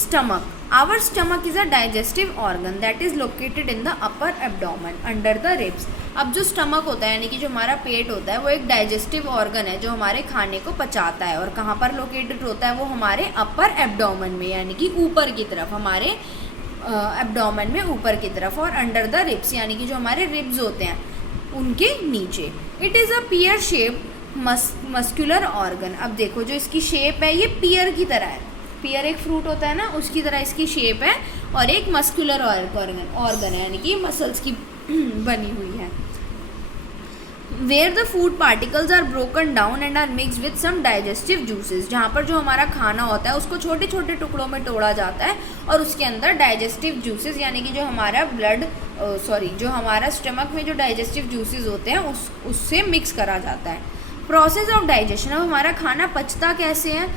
Stomach. Our stomach is a digestive organ that is located in the upper abdomen under the ribs. अब जो stomach होता है यानी कि जो हमारा पेट होता है वो एक डाइजेस्टिव ऑर्गन है जो हमारे खाने को पचाता है, और कहाँ पर लोकेटेड होता है वो हमारे अपर एब्डोमेन में यानी कि ऊपर की तरफ, हमारे एब्डोमेन में ऊपर की तरफ, और अंडर द रिब्स यानी कि जो हमारे रिब्स होते हैं उनके नीचे. It is a pear shaped muscular organ. अब देखो जो इसकी शेप है ये पियर की तरह है. पियर एक फ्रूट होता है ना, उसकी तरह इसकी शेप है, और एक मस्कुलर ऑर्गन है यानी कि मसल्स की बनी हुई है. Where the food particles are broken down and are mix with some digestive juices. जहाँ पर जो हमारा खाना होता है उसको छोटे छोटे टुकड़ों में तोड़ा जाता है और उसके अंदर डाइजेस्टिव जूसेस यानी कि जो हमारा जो हमारा स्टमक में जो डाइजेस्टिव जूसेस होते हैं उससे मिक्स करा जाता है. Process of digestion. अब हमारा खाना पचता कैसे है?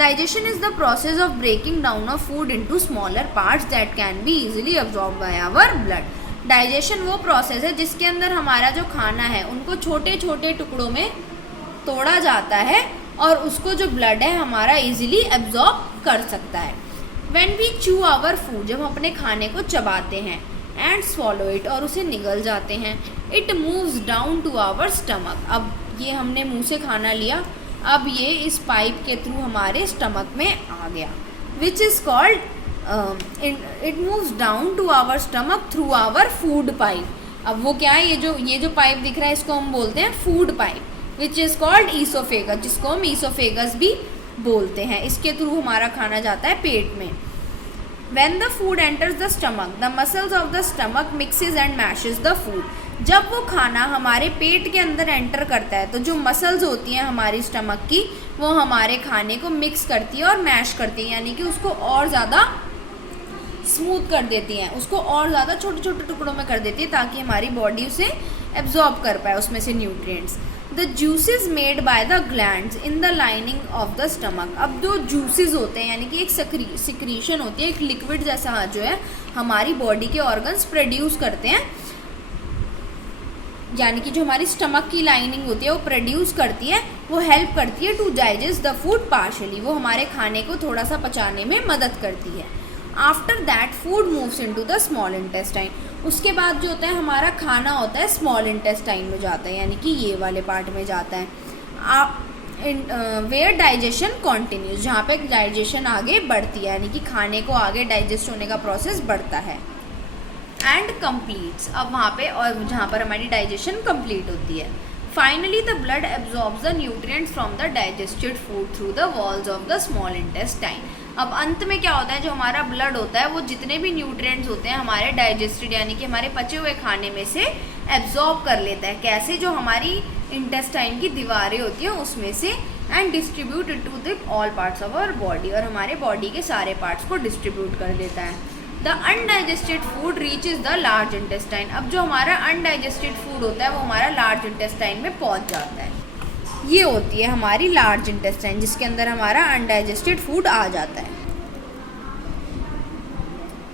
Digestion is the process of breaking down of food into smaller parts that can be easily absorbed by our blood. Digestion वो प्रोसेस है जिसके अंदर हमारा जो खाना है उनको छोटे छोटे टुकड़ों में तोड़ा जाता है और उसको जो ब्लड है हमारा इजीली एब्जॉर्ब कर सकता है. When we chew our food, जब हम अपने खाने को चबाते हैं, and swallow it, और उसे निगल जाते हैं, it moves down to our stomach. अब ये हमने मुंह से खाना लिया, अब ये इस पाइप के थ्रू हमारे स्टमक में आ गया, which is called it moves down to our stomach through our food pipe. अब वो क्या है, ये जो पाइप दिख रहा है इसको हम बोलते हैं food pipe, which is called oesophagus, जिसको हम ईसोफेगस भी बोलते हैं. इसके थ्रू हमारा खाना जाता है पेट में. When the food enters the stomach, the muscles of the stomach mixes and mashes the food. जब वो खाना हमारे पेट के अंदर एंटर करता है तो जो मसल्स होती हैं हमारी स्टमक की वो हमारे खाने को मिक्स करती है और मैश करती है यानी कि उसको और ज़्यादा स्मूथ कर देती हैं, उसको और ज़्यादा छोटे छोटे टुकड़ों में कर देती है ताकि हमारी बॉडी उसे एब्जॉर्ब कर पाए उसमें से nutrients. The juices made by the glands in the lining of the stomach. अब जो जूसेस होते हैं यानी कि एक सिक्रीशन होती है, एक लिक्विड जैसा जो है हमारी बॉडी के ऑर्गन्स प्रोड्यूस करते हैं, यानी कि जो हमारी स्टमक की लाइनिंग होती है वो प्रोड्यूस करती है, वो हेल्प करती है to digest the food partially. वो हमारे खाने को थोड़ा सा पचाने में मदद करती है. After that food moves into the small intestine. उसके बाद जो होता है हमारा खाना होता है स्मॉल इंटेस्टाइन में जाता है यानी कि ये वाले पार्ट में जाता है. वेयर डाइजेशन कॉन्टिन्यूज, जहाँ पे डाइजेशन आगे बढ़ती है यानी कि खाने को आगे डाइजेस्ट होने का प्रोसेस बढ़ता है. एंड कम्प्लीट्स, अब वहाँ पे और जहाँ पर हमारी डाइजेशन कंप्लीट होती है. Finally the blood absorbs the nutrients from the digested food through the walls of the small intestine. अब अंत में क्या होता है, जो हमारा ब्लड होता है वो जितने भी न्यूट्रिएंट्स होते हैं हमारे डाइजेस्टेड यानी कि हमारे पचे हुए खाने में से एब्जॉर्ब कर लेता है. कैसे? जो हमारी इंटेस्टाइन की दीवारें होती हैं उसमें से, and distribute it to the all parts of our body, और हमारे बॉडी के सारे पार्ट्स को डिस्ट्रीब्यूट कर देता है. The undigested food reaches the large intestine. अब जो हमारा अनडाइजेस्टेड फूड होता है वो हमारा लार्ज इंटेस्टाइन में पहुंच जाता है. ये होती है हमारी लार्ज इंटेस्टाइन जिसके अंदर हमारा अनडाइजेस्टेड फूड आ जाता है.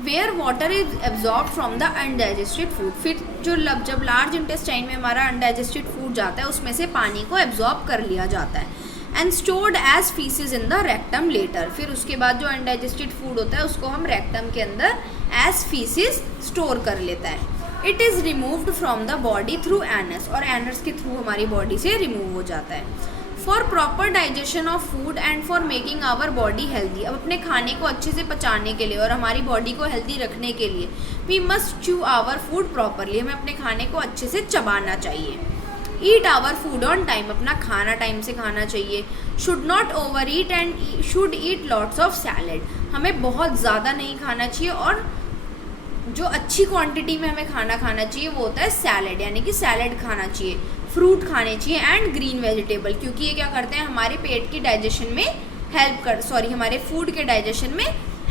Where water is absorb from the undigested food. फिर जब लार्ज इंटेस्टाइन में हमारा अनडाइजेस्टेड फूड जाता है उसमें से पानी को एब्जॉर्ब कर लिया जाता है. And stored as faeces in the rectum later. फिर उसके बाद जो अनडाइजेस्टेड फूड होता है उसको हम रेक्टम के अंदर एज फीसेस स्टोर कर लेता है. It is removed from the body through anus, और एनस के थ्रू हमारी बॉडी से रिमूव हो जाता है. For proper digestion of food and for making our body healthy. अब अपने खाने को अच्छे से पचाने के लिए और हमारी बॉडी को हेल्दी रखने के लिए we must chew our food properly. हमें अपने खाने को अच्छे से चबाना चाहिए. Eat our food on time. अपना खाना टाइम से खाना चाहिए. Should not over eat and should eat lots of salad. हमें बहुत ज़्यादा नहीं खाना चाहिए और जो अच्छी क्वांटिटी में हमें खाना खाना चाहिए वो होता है सैलेड, यानी कि सैलेड खाना चाहिए, फ्रूट खाने चाहिए एंड ग्रीन वेजिटेबल, क्योंकि ये क्या करते हैं हमारे पेट की डाइजेशन में हमारे फूड के डाइजेशन में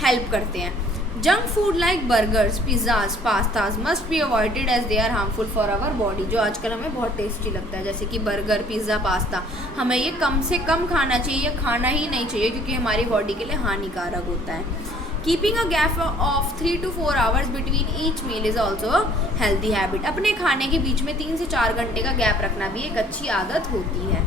हेल्प करते हैं. Junk food like burgers, pizzas, pastas must be avoided as they are harmful for our body. जो आजकल हमें बहुत टेस्टी लगता है जैसे कि बर्गर, पिज़्ज़ा, पास्ता, हमें ये कम से कम खाना चाहिए, खाना ही नहीं चाहिए क्योंकि हमारी बॉडी के लिए हानिकारक होता है. Keeping a gap of 3 to 4 hours between each meal is also a healthy habit. अपने खाने के बीच में 3 से 4 घंटे का गैप रखना भी एक अच्छी आदत होती है.